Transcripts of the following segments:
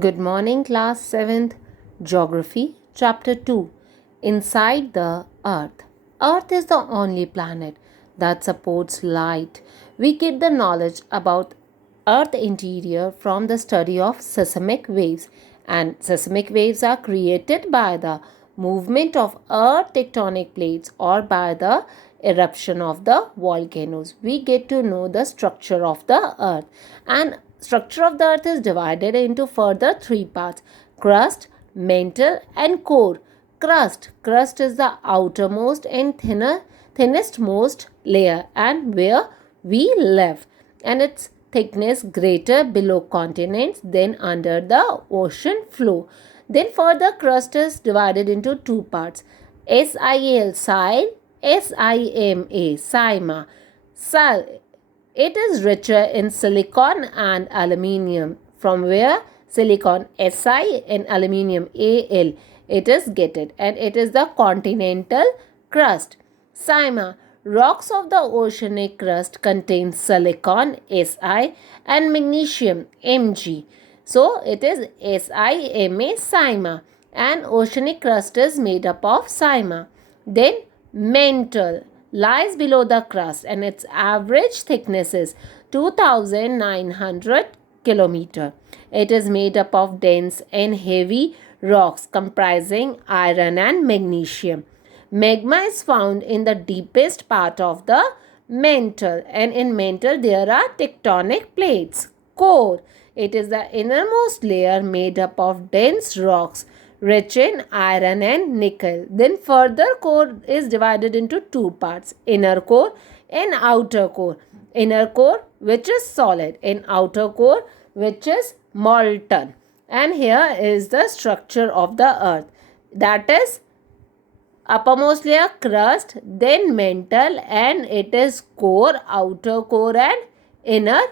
Good morning, class 7th, Geography, Chapter 2. Inside the Earth. Earth is the only planet that supports light. We get the knowledge about Earth interior from the study of seismic waves, and seismic waves are created by the movement of Earth tectonic plates or by the eruption of the volcanoes. We get to know the structure of the Earth, and structure of the Earth is divided into further three parts: crust, mantle, and core. Crust is the outermost and thinnest most layer, and where we live, and its thickness greater below continents than under the ocean floor. Then further crust is divided into two parts: SIL, sile, SIMA, sima. Sile, it is richer in silicon and aluminium, from where silicon Si and aluminium Al it is getted, and it is the continental crust. Sima, rocks of the oceanic crust contain silicon Si and magnesium Mg. So it is SiMa, Sima, and oceanic crust is made up of Sima. Then mantle lies below the crust, and its average thickness is 2900 kilometer. It is made up of dense and heavy rocks comprising iron and magnesium. Magma is found in the deepest part of the mantle, and in mantle there are tectonic plates. Core, it is the innermost layer made up of dense rocks rich in iron and nickel. Then further core is divided into two parts: inner core and outer core. Inner core, which is solid, and outer core, which is molten. And here is the structure of the earth, that is uppermost layer crust, then mantle, and it is core, outer core, and inner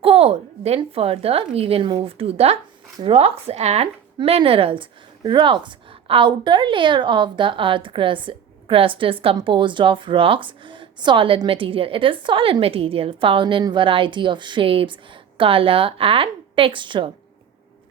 core. Then further we will move to the rocks and minerals. Rocks, outer layer of the earth crust is composed of rocks, solid material. It is solid material found in variety of shapes, color, and texture.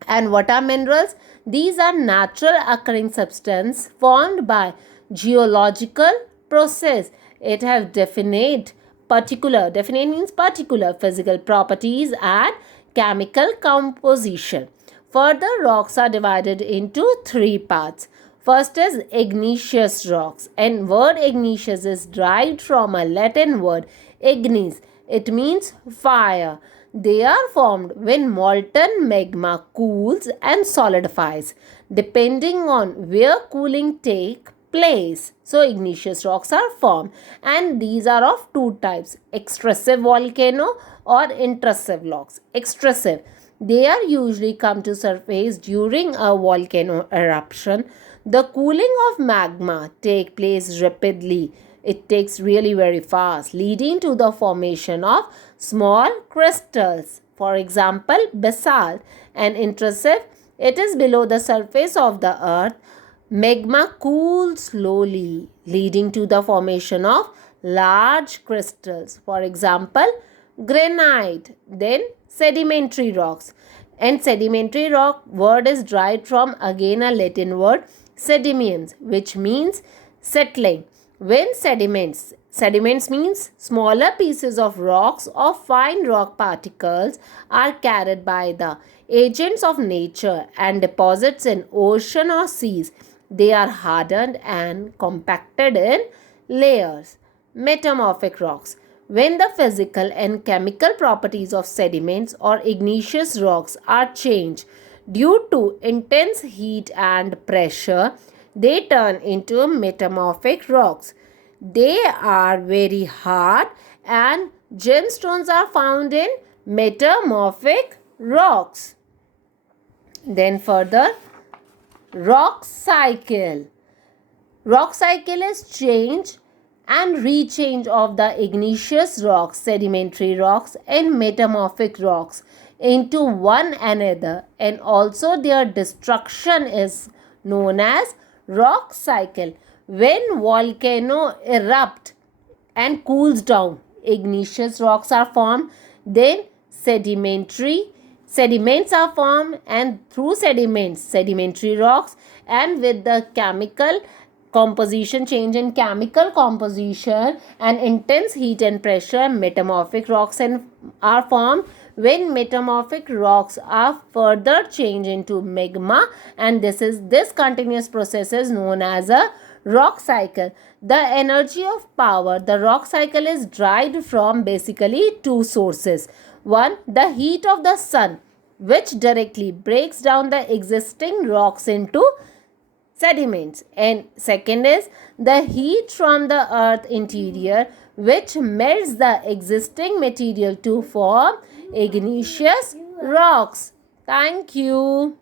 And what are minerals? These are natural occurring substance formed by geological process. It have definite means particular physical properties and chemical composition. Further, rocks are divided into three parts. First is igneous rocks, and word igneous is derived from a Latin word ignis. It means fire. They are formed when molten magma cools and solidifies, depending on where cooling takes place. So igneous rocks are formed, and these are of two types: extrusive volcano or intrusive rocks. Extrusive, they are usually come to surface during a volcano eruption. The cooling of magma take place rapidly. It takes really very fast, leading to the formation of small crystals. For example, basalt. And intrusive, it is below the surface of the earth. Magma cools slowly, leading to the formation of large crystals. For example, granite. Then sedimentary rocks. And sedimentary rock word is derived from again a Latin word sediments, which means settling. When sediments means smaller pieces of rocks or fine rock particles are carried by the agents of nature and deposits in ocean or seas. They are hardened and compacted in layers. Metamorphic rocks, when the physical and chemical properties of sediments or igneous rocks are changed due to intense heat and pressure, they turn into metamorphic rocks. They are very hard, and gemstones are found in metamorphic rocks. Then further, rock cycle. Rock cycle is change and rechange of the igneous rocks, sedimentary rocks, and metamorphic rocks into one another, and also their destruction is known as rock cycle. When volcano erupt and cools down, igneous rocks are formed. Then sedimentary Sediments are formed, and through sediments, sedimentary rocks, and with the chemical composition, change in chemical composition and intense heat and pressure, metamorphic rocks are formed. When metamorphic rocks are further changed into magma, and this continuous process is known as a rock cycle. The energy of power, the rock cycle is derived from basically two sources. One, the heat of the sun, which directly breaks down the existing rocks into sediments, and second is the heat from the earth interior, which melts the existing material to form igneous rocks. Thank you.